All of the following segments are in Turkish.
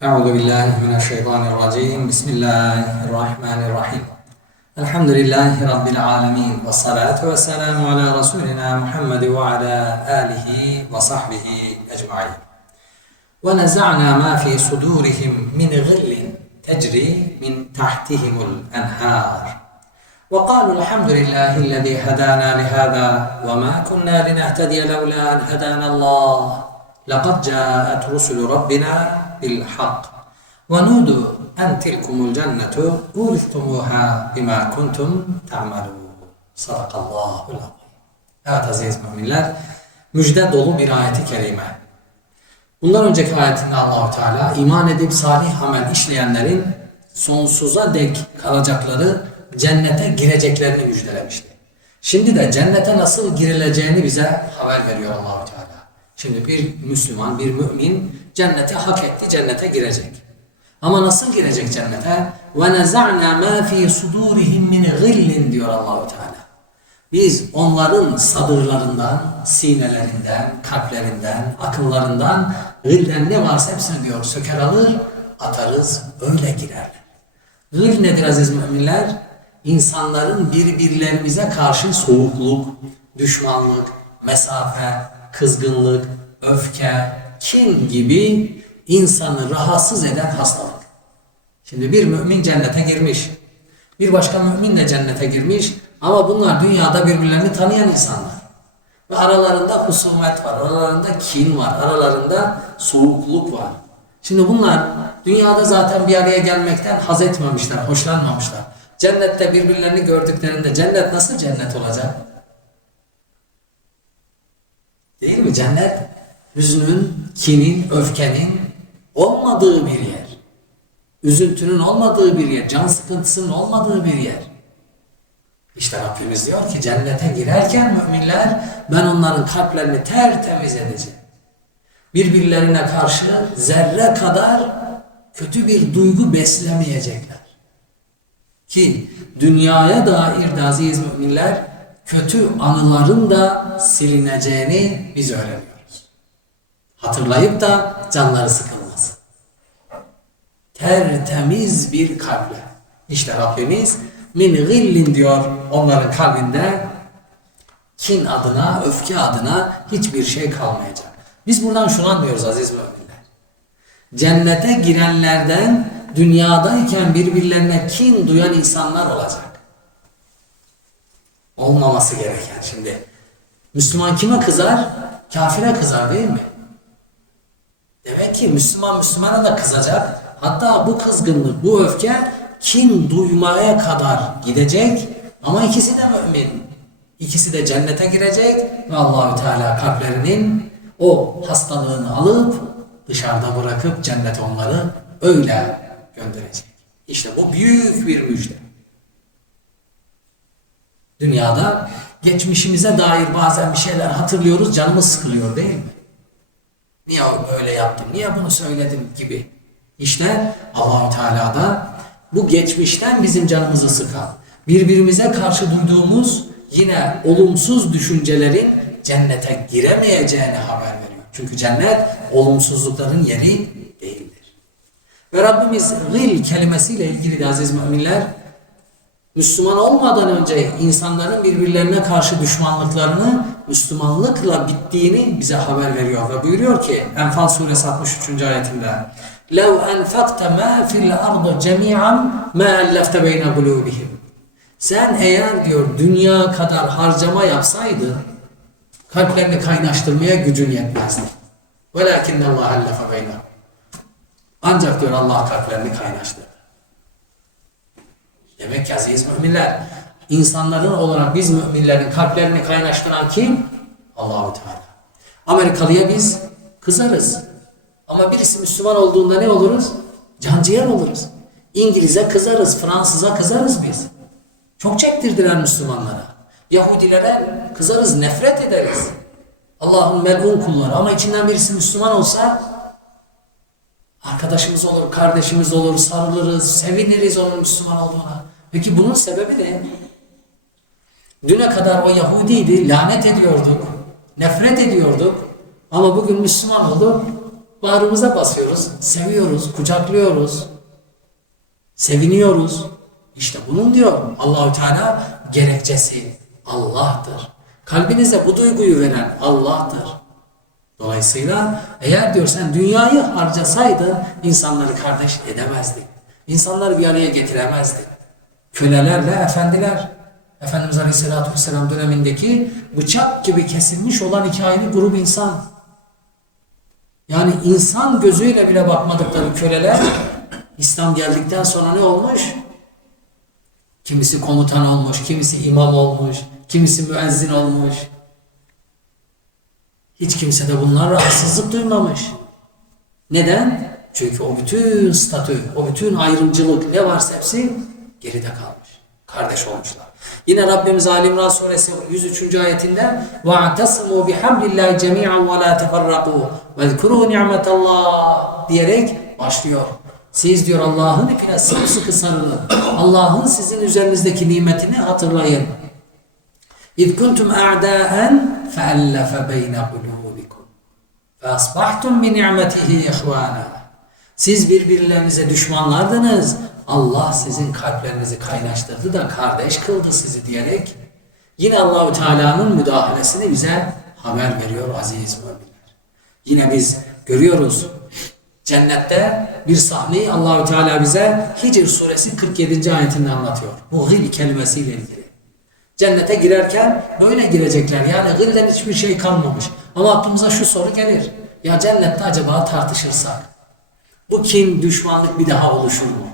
أعوذ بالله من الشيطان الرجيم. بسم الله الرحمن الرحيم. الحمد لله رب العالمين والصلاة والسلام على رسولنا محمد وعلى آله وصحبه أجمعين. ونزعنا ما في صدورهم من غل تجري من تحتهم الأنهار. وقالوا الحمد لله الذي هدانا لهذا وما كنا لنهتدي لولا أن هدانا الله. لقد جاءت رسل ربنا بالحق ونودوا أن تلكم الجنة أورثتموها بما كنتم تعملون صدق الله العظيم Evet aziz müminler, müjde dolu bir ayeti kerime. Bundan önceki ayetinde Allahu Teala iman edip salih amel işleyenlerin sonsuza dek kalacakları cennete gireceklerini müjdelemişti. Şimdi de cennete nasıl girileceğini bize haber veriyor Allahu Teala. Şimdi bir Müslüman, bir mümin cennete hak etti, cennete girecek. Ama nasıl girecek cennete? Ve neza'na ma fi sudurihim min diyor Allahu Teala. Biz onların sadırlarından, sinelerinden, kalplerinden, akıllarından, gılden ne varsa hepsini diyor söker alır, atarız, öyle girerler. Gıl nedir aziz müminler? İnsanların birbirlerimize karşı soğukluk, düşmanlık, mesafe, kızgınlık, öfke, kin gibi insanı rahatsız eden hastalık. Şimdi bir mümin cennete girmiş. Bir başka mümin de cennete girmiş. Ama bunlar dünyada birbirlerini tanıyan insanlar. Ve aralarında husumet var, aralarında kin var, aralarında soğukluk var. Şimdi bunlar dünyada zaten bir araya gelmekten haz etmemişler, hoşlanmamışlar. Cennette birbirlerini gördüklerinde cennet nasıl cennet olacak? Değil mi? Cennet hüznün, kinin, öfkenin olmadığı bir yer. Üzüntünün olmadığı bir yer, can sıkıntısının olmadığı bir yer. İşte Rabbimiz diyor ki cennete girerken müminler ben onların kalplerini tertemiz edeceğim. Birbirlerine karşı zerre kadar kötü bir duygu beslemeyecekler. Ki dünyaya dair de aziz müminler kötü anıların da silineceğini biz öğreniyoruz. Hatırlayıp da canları sıkılmasın. Tertemiz bir kalple. İşte Rabbimiz min gillin diyor onların kalbinde kin adına, öfke adına hiçbir şey kalmayacak. Biz buradan şunu anlıyoruz aziz müminler. Cennete girenlerden dünyadayken birbirlerine kin duyan insanlar olacak. Olmaması gereken şimdi. Müslüman kime kızar? Kafire kızar değil mi? Demek ki Müslüman Müslümana da kızacak. Hatta bu kızgınlık, bu öfke kin duymaya kadar gidecek. Ama ikisi de mümin. İkisi de cennete girecek ve Allahü Teala kalplerinin o hastalığını alıp dışarıda bırakıp cennete onları öyle gönderecek. İşte bu büyük bir müjde. Dünyada geçmişimize dair bazen bir şeyler hatırlıyoruz, canımız sıkılıyor değil mi? Niye böyle yaptım, niye bunu söyledim gibi. İşte Allahü Teala da bu geçmişten bizim canımızı sıkan, birbirimize karşı duyduğumuz yine olumsuz düşüncelerin cennete giremeyeceğini haber veriyor. Çünkü cennet olumsuzlukların yeri değildir. Ve Rabbimiz gıl kelimesiyle ilgili de aziz müminler Müslüman olmadan önce insanların birbirlerine karşı düşmanlıklarını Müslümanlıkla bittiğini bize haber veriyor ve buyuruyor ki Enfal suresi 63. ayetinde لَوْ أَنْفَقْتَ مَا فِي الْأَرْضِ جَمِيعًا مَا أَلَّفْتَ بَيْنَ قُلُوبِهِمْ Sen eğer diyor dünya kadar harcama yapsaydın kalplerini kaynaştırmaya gücün yetmezdi. وَلَكِنَّ اللّٰهَ أَلَّفَ بَيْنَهُمْ Ancak diyor Allah kalplerini kaynaştırdı. Demek ki aziz müminler, insanların olarak biz müminlerin kalplerini kaynaştıran kim? Allahu Teala. Amerikalıya biz kızarız. Ama birisi Müslüman olduğunda ne oluruz? Canciğer oluruz. İngiliz'e kızarız, Fransız'a kızarız biz. Çok çektirdiler Müslümanlara. Yahudilere kızarız, nefret ederiz. Allah'ın melun kulları. Ama içinden birisi Müslüman olsa arkadaşımız olur, kardeşimiz olur, sarılırız, seviniriz onun Müslüman olduğuna. Peki bunun sebebi ne? Düne kadar o Yahudiydi, lanet ediyorduk, nefret ediyorduk. Ama bugün Müslüman oldu, bağrımıza basıyoruz, seviyoruz, kucaklıyoruz, seviniyoruz. İşte bunun diyor Allahü Teala gerekçesi Allah'tır. Kalbinize bu duyguyu veren Allah'tır. Dolayısıyla eğer diyor sen dünyayı harcasaydın insanları kardeş edemezdin. İnsanları bir araya getiremezdin. Kölelerle efendiler. Efendimiz Aleyhisselatü Vesselam dönemindeki bıçak gibi kesilmiş olan iki ayrı grup insan. Yani insan gözüyle bile bakmadıkları köleler İslam geldikten sonra ne olmuş? Kimisi komutan olmuş, kimisi imam olmuş, kimisi müezzin olmuş. Hiç kimse de bunlar rahatsızlık duymamış. Neden? Çünkü o bütün statü, o bütün ayrımcılık ne varsa hepsi geride kalmış. Kardeş olmuşlar. Yine Rabbimiz Ali İmran suresi 103. ayetinde وَاَعْتَصِمُوا بِحَبْلِ اللّٰهِ جَمِيعًا وَلَا تَفَرَّقُوا وَاذْكُرُوا نِعْمَةَ اللّٰهِ diyerek başlıyor. Siz diyor Allah'ın ipine sımsıkı sarılın. Allah'ın sizin üzerinizdeki nimetini hatırlayın. اِذْ كُنْتُمْ اَعْدَاءً فَأَلَّفَ بَيْنَ قُلُوبِكُمْ فَأَصْبَحْتُمْ بِنِعْمَتِهِ اِخْوَانًا Siz birbirlerinize düşmanlardınız. Allah sizin kalplerinizi kaynaştırdı da kardeş kıldı sizi diyerek yine Allahü Teala'nın müdahalesini bize haber veriyor aziz müminler. Yine biz görüyoruz cennette bir sahneyi Allahü Teala bize Hicr suresi 47. ayetinde anlatıyor. Bu gıl kelimesiyle ilgili. Cennete girerken böyle girecekler. Yani gılden hiçbir şey kalmamış. Ama aklımıza şu soru gelir. Ya cennette acaba tartışırsak bu kin, düşmanlık bir daha oluşur mu?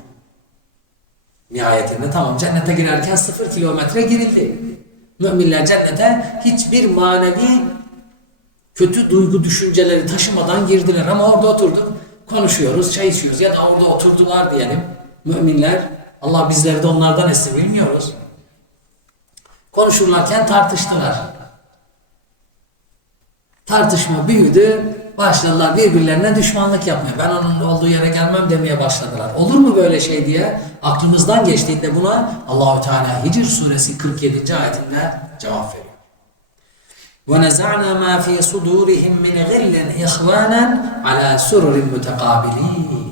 Nihayetinde tamam cennete girerken sıfır kilometre girildi. Müminler cennete hiçbir manevi kötü duygu düşünceleri taşımadan girdiler ama orada oturduk konuşuyoruz, çay içiyoruz ya da orada oturdular diyelim. Müminler Allah bizleri de onlardan etsin bilmiyoruz. Konuşurlarken tartıştılar. Tartışma büyüdü Başladılar birbirlerine düşmanlık yapmaya. Ben onun olduğu yere gelmem demeye başladılar. Olur mu böyle şey diye aklımızdan geçtiğinde buna Allahü Teala Hicr suresi 47. ayetinde cevap veriyor. وَنَزَعْنَا مَا فِي صُدُورِهِمْ مِنْ غِلٍّ إِخْوَانًا عَلَى سُرُرٍ مُتَقَابِلِينَ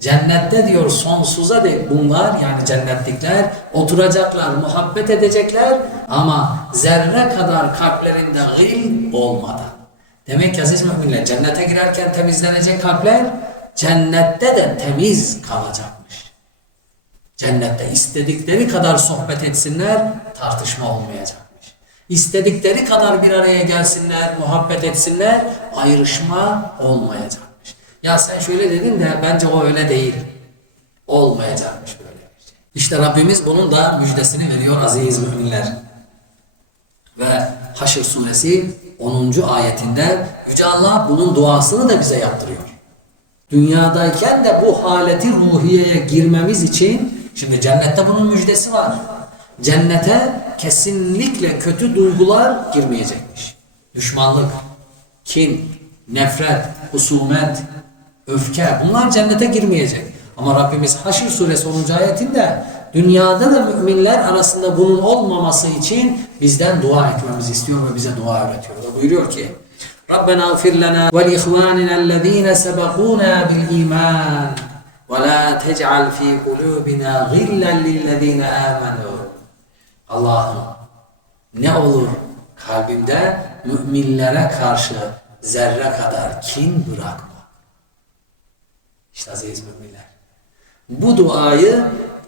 Cennette diyor sonsuza dek bunlar yani cennetlikler oturacaklar, muhabbet edecekler ama zerre kadar kalplerinde gıl olmadan. Demek ki aziz müminler cennete girerken temizlenecek kalpler cennette de temiz kalacakmış. Cennette istedikleri kadar sohbet etsinler tartışma olmayacakmış. İstedikleri kadar bir araya gelsinler, muhabbet etsinler ayrışma olmayacakmış. Ya sen şöyle dedin de bence o öyle değil. Olmayacakmış böyle şey. İşte Rabbimiz bunun da müjdesini veriyor aziz müminler. Ve Haşr suresi 10. ayetinde Yüce Allah bunun duasını da bize yaptırıyor. Dünyadayken de bu haleti ruhiyeye girmemiz için şimdi cennette bunun müjdesi var. Cennete kesinlikle kötü duygular girmeyecekmiş. Düşmanlık, kin, nefret, husumet, öfke bunlar cennete girmeyecek. Ama Rabbimiz Haşr suresi 10. ayetinde dünyada da müminler arasında bunun olmaması için bizden dua etmemizi istiyor ve bize dua öğretiyor. Da buyuruyor ki Rabbena gfir lana ve ihvanina ellezine sebekuna bil iman ve la tec'al fi kulubina gillen lillezine amenu Allah'ım ne olur kalbimde müminlere karşı zerre kadar kin bırakma. İşte aziz müminler. Bu duayı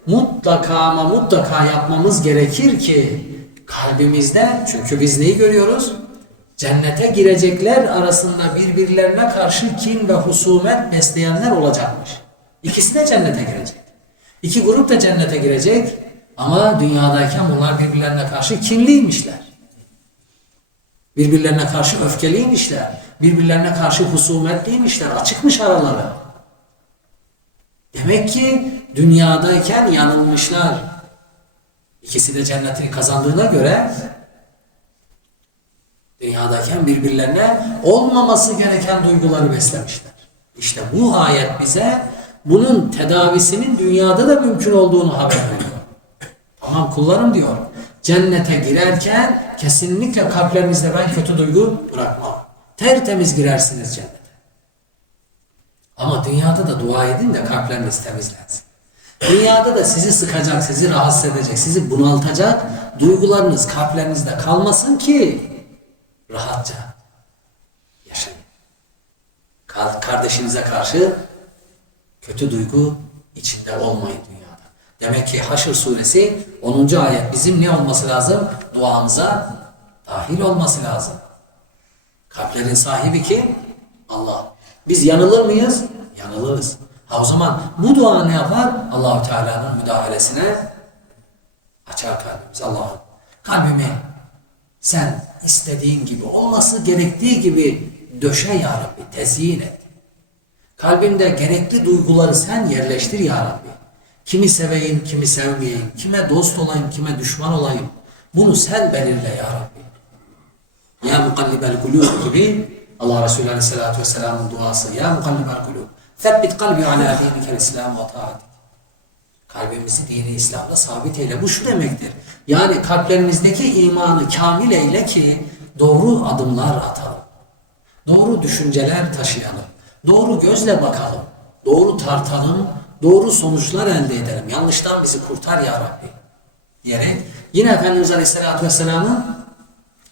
mutlaka ama mutlaka yapmamız gerekir ki kalbimizde çünkü biz neyi görüyoruz? Cennete girecekler arasında birbirlerine karşı kin ve husumet besleyenler olacakmış. İkisi de cennete girecek. İki grup da cennete girecek ama dünyadayken bunlar birbirlerine karşı kinliymişler. Birbirlerine karşı öfkeliymişler. Birbirlerine karşı husumetliymişler. Açıkmış araları. Demek ki dünyadayken yanılmışlar. İkisi de cennetini kazandığına göre dünyadayken birbirlerine olmaması gereken duyguları beslemişler. İşte bu ayet bize bunun tedavisinin dünyada da mümkün olduğunu haber veriyor. Tamam kullarım diyor. Cennete girerken kesinlikle kalplerinizde ben kötü duygu bırakmam. Tertemiz girersiniz cennete. Ama dünyada da dua edin de kalpleriniz temizlensin. Dünyada da sizi sıkacak, sizi rahatsız edecek, sizi bunaltacak duygularınız kalplerinizde kalmasın ki rahatça yaşayın. Kar- Kardeşinize karşı kötü duygu içinde olmayın dünyada. Demek ki Haşr suresi 10. ayet bizim ne olması lazım? Duamıza dahil olması lazım. Kalplerin sahibi kim? Allah. Biz yanılır mıyız? Yanılırız. Ha o zaman bu dua ne yapar? Allahu Teala'nın müdahalesine açar kalbimiz. Allah'ım kalbimi sen istediğin gibi olması gerektiği gibi döşe ya Rabbi, tezyin et. Kalbimde gerekli duyguları sen yerleştir ya Rabbi. Kimi seveyim, kimi sevmeyeyim, kime dost olayım, kime düşman olayım. Bunu sen belirle ya Rabbi. Ya mukallibel kulub gibi Allah Resulü Aleyhisselatü Vesselam'ın duası. Ya mukallibel kulub. Febbit kalbi ala dinikel İslam ve taatik. Kalbimizi dini İslam'da sabit eyle. Bu şu demektir. Yani kalplerimizdeki imanı kamil eyle ki doğru adımlar atalım. Doğru düşünceler taşıyalım. Doğru gözle bakalım. Doğru tartalım. Doğru sonuçlar elde edelim. Yanlıştan bizi kurtar ya Rabbi. Diyerek yine Efendimiz Aleyhisselatü Vesselam'ın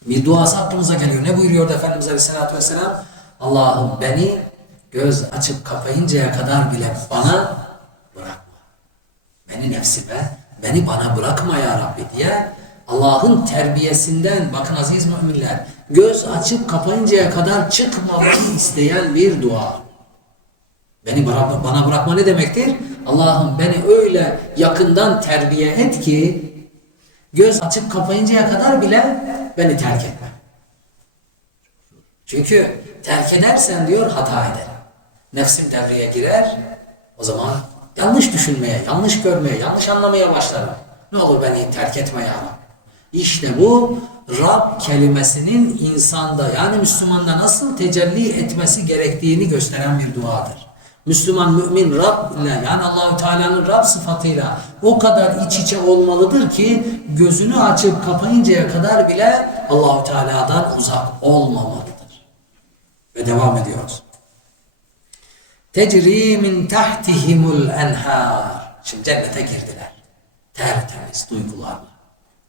bir duası aklımıza geliyor. Ne buyuruyordu Efendimiz Aleyhisselatü Vesselam? Allah'ım beni göz açıp kapayıncaya kadar bile bana bırakma. Beni nefsime, beni bana bırakma ya Rabbi diye Allah'ın terbiyesinden bakın aziz müminler göz açıp kapayıncaya kadar çıkmamayı isteyen bir dua. Beni bana bırakma ne demektir? Allah'ım beni öyle yakından terbiye et ki göz açıp kapayıncaya kadar bile beni terk etme. Çünkü terk edersen diyor hata ederim. Nefsim devreye girer. O zaman yanlış düşünmeye, yanlış görmeye, yanlış anlamaya başlarım. Ne olur beni terk etme ya. İşte bu Rab kelimesinin insanda yani Müslümanda nasıl tecelli etmesi gerektiğini gösteren bir duadır. Müslüman mümin Rab ile yani Allahü Teala'nın Rab sıfatıyla o kadar iç içe olmalıdır ki gözünü açıp kapayıncaya kadar bile Allahü Teala'dan uzak olmamalıdır. Ve devam ediyoruz. Tecri min tahtihimul enhar. Şimdi cennete girdiler. Tertemiz duygularla.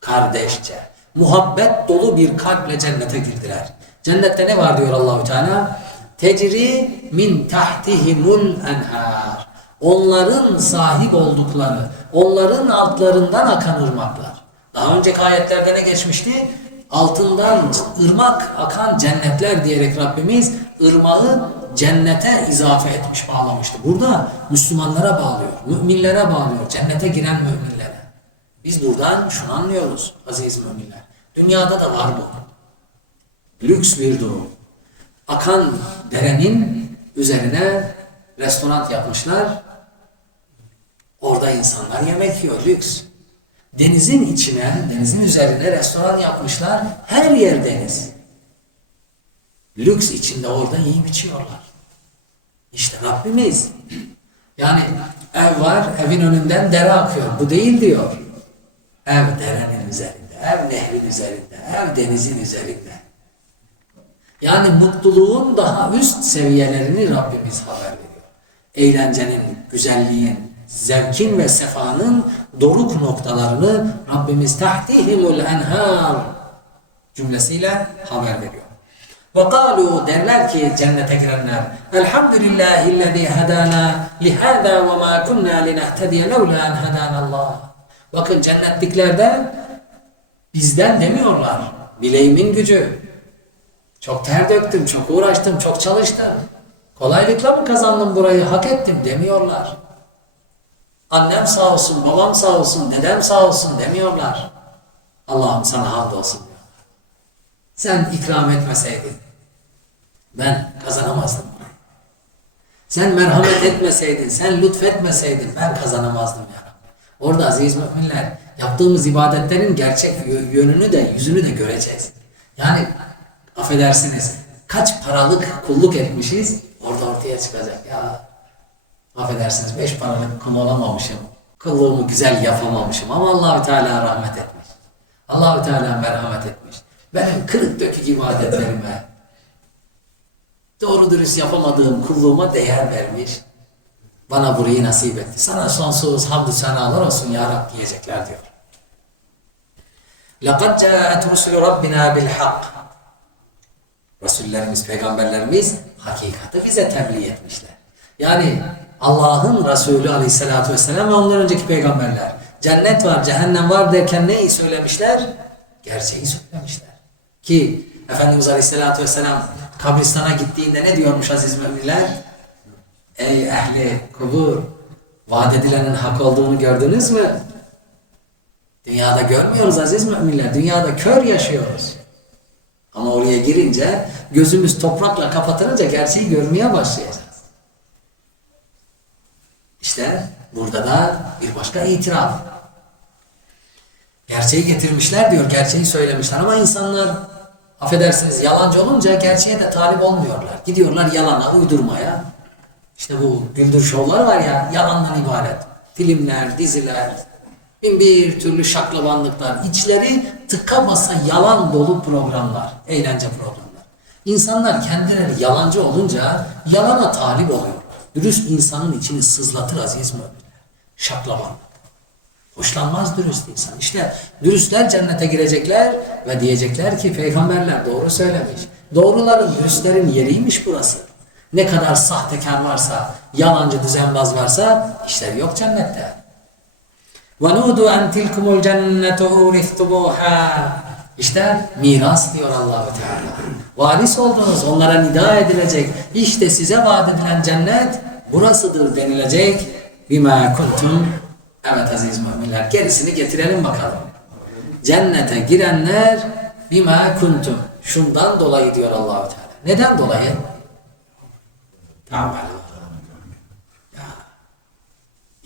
Kardeşçe. Muhabbet dolu bir kalple cennete girdiler. Cennette ne var diyor Allahü Teala? Tecri min tahtihimul enhar. Onların sahip oldukları, onların altlarından akan ırmaklar. Daha önceki ayetlerde ne geçmişti? Altından ırmak akan cennetler diyerek Rabbimiz ırmağı cennete izafe etmiş, bağlamıştı. Burada Müslümanlara bağlıyor, müminlere bağlıyor, cennete giren müminlere. Biz buradan şunu anlıyoruz aziz müminler. Dünyada da var bu. Lüks bir durum. Akan derenin üzerine restoran yapmışlar. Orada insanlar yemek yiyor, lüks. Denizin içine, denizin üzerine restoran yapmışlar. Her yer deniz. Lüks içinde orada yiyip içiyorlar. İşte Rabbimiz. Yani ev var, evin önünden dere akıyor. Bu değil diyor. Ev derenin üzerinde, ev nehrin üzerinde, ev denizin üzerinde. Yani mutluluğun daha üst seviyelerini Rabbimiz haber veriyor. Eğlencenin, güzelliğin, zevkin ve sefanın doruk noktalarını Rabbimiz tahtihimul enhar cümlesiyle haber veriyor. Kalu derler ki cennete girenler Elhamdülillahillezî hedâna lihâzâ ve mâ kunnâ linehtediye levlâ en hedânallâh. Bakın cennetliklerde bizden demiyorlar. Bileğimin gücü. Çok ter döktüm, çok uğraştım, çok çalıştım. Kolaylıkla mı kazandım burayı, hak ettim demiyorlar. Annem sağ olsun, babam sağ olsun, dedem sağ olsun demiyorlar. Allah'ım sana hamdolsun diyor. Sen ikram etmeseydin ben kazanamazdım burayı. Sen merhamet etmeseydin, sen lütfetmeseydin ben kazanamazdım ya Rabbi. Orada aziz müminler yaptığımız ibadetlerin gerçek yö- yönünü de yüzünü de göreceğiz. Yani affedersiniz kaç paralık kulluk etmişiz orada ortaya çıkacak ya. Affedersiniz beş paralık kul olamamışım. Kulluğumu güzel yapamamışım ama Allahü Teala rahmet etmiş. Allahü Teala merhamet etmiş. Benim kırık dökük ibadetlerime Doğru dürüst yapamadığım kulluğuma değer vermiş. Bana burayı nasip etti. Sana sonsuz hamdü senalar olsun ya Rab diyecekler diyor. لَقَدْ جَاءَتْ رُسُلُ رَبِّنَا بِالْحَقِّ Resullerimiz, peygamberlerimiz hakikati bize tebliğ etmişler. Yani Allah'ın Resulü aleyhissalatü vesselam ve ondan önceki peygamberler. Cennet var, cehennem var derken neyi söylemişler? Gerçeği söylemişler. Ki Efendimiz aleyhissalatü vesselam kabristana gittiğinde ne diyormuş aziz müminler? Ey ehli kubur, vaat edilenin hak olduğunu gördünüz mü? Dünyada görmüyoruz aziz müminler. Dünyada kör yaşıyoruz. Ama oraya girince gözümüz toprakla kapatılınca gerçeği görmeye başlayacağız. İşte burada da bir başka itiraf. Gerçeği getirmişler diyor, gerçeği söylemişler ama insanlar affedersiniz yalancı olunca gerçeğe de talip olmuyorlar. Gidiyorlar yalana, uydurmaya. İşte bu güldür şovlar var ya yalandan ibaret. Filmler, diziler, bin bir türlü şaklabanlıklar. içleri tıka yalan dolu programlar, eğlence programlar. İnsanlar kendileri yalancı olunca yalana talip oluyor. Dürüst insanın içini sızlatır aziz müminler. Şaklabanlık. Hoşlanmaz dürüst insan. İşte dürüstler cennete girecekler ve diyecekler ki peygamberler doğru söylemiş. Doğruların, dürüstlerin yeriymiş burası. Ne kadar sahtekar varsa, yalancı düzenbaz varsa işleri yok cennette. وَنُودُوا اَنْ تِلْكُمُ الْجَنَّةُ اُورِثْتُمُوهَا İşte miras diyor allah Teala. Varis oldunuz, onlara nida edilecek. İşte size vaat edilen cennet burasıdır denilecek. بِمَا كُنْتُمْ Evet aziz müminler, gerisini getirelim bakalım. Cennete girenler bima kuntum. Şundan dolayı diyor Allahu Teala. Neden dolayı? Tamam. Ya.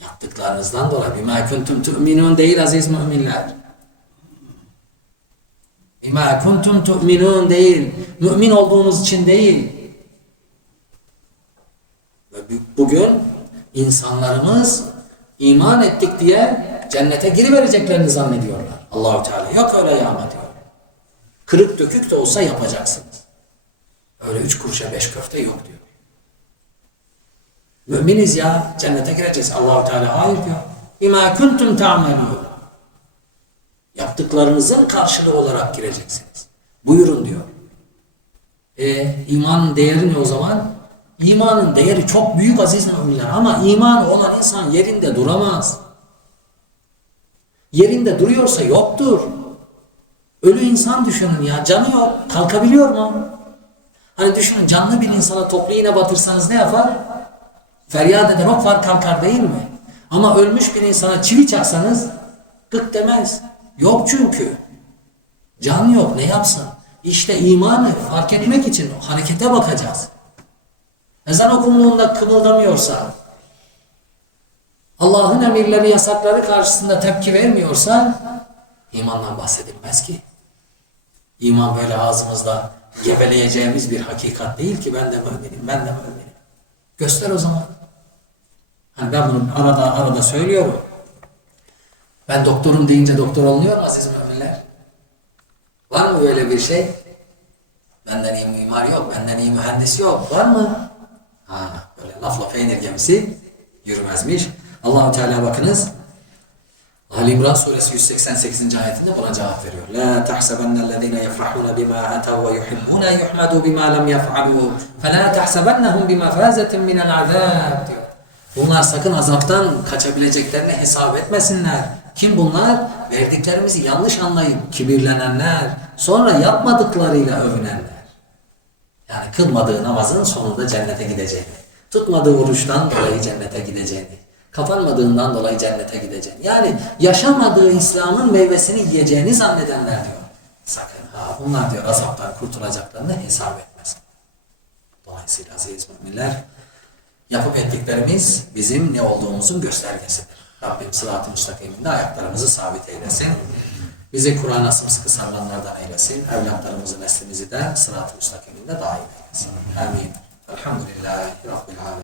Yaptıklarınızdan dolayı. Bima kuntum tu'minun değil aziz müminler. Bima kuntum tu'minun değil. Mümin olduğunuz için değil. Ve bu- bugün insanlarımız iman ettik diye cennete girivereceklerini zannediyorlar. Allahu Teala yok öyle yağma diyor. Kırık dökük de olsa yapacaksınız. Öyle üç kuruşa beş köfte yok diyor. Müminiz ya cennete gireceğiz. Allahu Teala hayır diyor. İma kuntum ta'melun. Yaptıklarınızın karşılığı olarak gireceksiniz. Buyurun diyor. E, imanın değeri ne o zaman? İmanın değeri çok büyük aziz müminler ama iman olan insan yerinde duramaz. Yerinde duruyorsa yoktur. Ölü insan düşünün ya canı yok. Kalkabiliyor mu? Hani düşünün canlı bir insana toplu iğne batırsanız ne yapar? Feryat eder hop var kalkar değil mi? Ama ölmüş bir insana çivi çaksanız gık demez. Yok çünkü. Can yok ne yapsın? İşte imanı fark etmek için harekete bakacağız. Ezan okunduğunda kımıldamıyorsa, Allah'ın emirleri, yasakları karşısında tepki vermiyorsa imandan bahsedilmez ki. İman böyle ağzımızda geveleyeceğimiz bir hakikat değil ki ben de müminim, ben de müminim. Göster o zaman. Hani ben bunu arada arada söylüyorum. Ben doktorum deyince doktor olunuyor aziz müminler? Var mı böyle bir şey? Benden iyi mimar yok, benden iyi mühendis yok. Var mı? Ha, böyle lafla peynir gemisi yürümezmiş. Allahu Teala bakınız. Ali İmran suresi 188. ayetinde buna cevap veriyor. La tahsabennellezine yefrahuna bima atav ve yuhibbuna yuhmadu bima lem yef'alu. Fela tahsabennahum bimafazetin minel azab diyor. Bunlar sakın azaptan kaçabileceklerini hesap etmesinler. Kim bunlar? Verdiklerimizi yanlış anlayıp kibirlenenler, sonra yapmadıklarıyla övünenler. Yani kılmadığı namazın sonunda cennete gideceğini, tutmadığı oruçtan dolayı cennete gideceğini, kapanmadığından dolayı cennete gideceğini. Yani yaşamadığı İslam'ın meyvesini yiyeceğini zannedenler diyor. Sakın ha bunlar diyor azaptan kurtulacaklarını hesap etmez. Dolayısıyla aziz müminler yapıp ettiklerimiz bizim ne olduğumuzun göstergesidir. Rabbim sırat-ı müstakiminde ayaklarımızı sabit eylesin. Bizi Kur'an'a sımsıkı sarılanlardan eylesin. Evlatlarımızı, neslimizi de sırat-ı müstakiminde daim eylesin. Amin. Elhamdülillahi Rabbil alemin.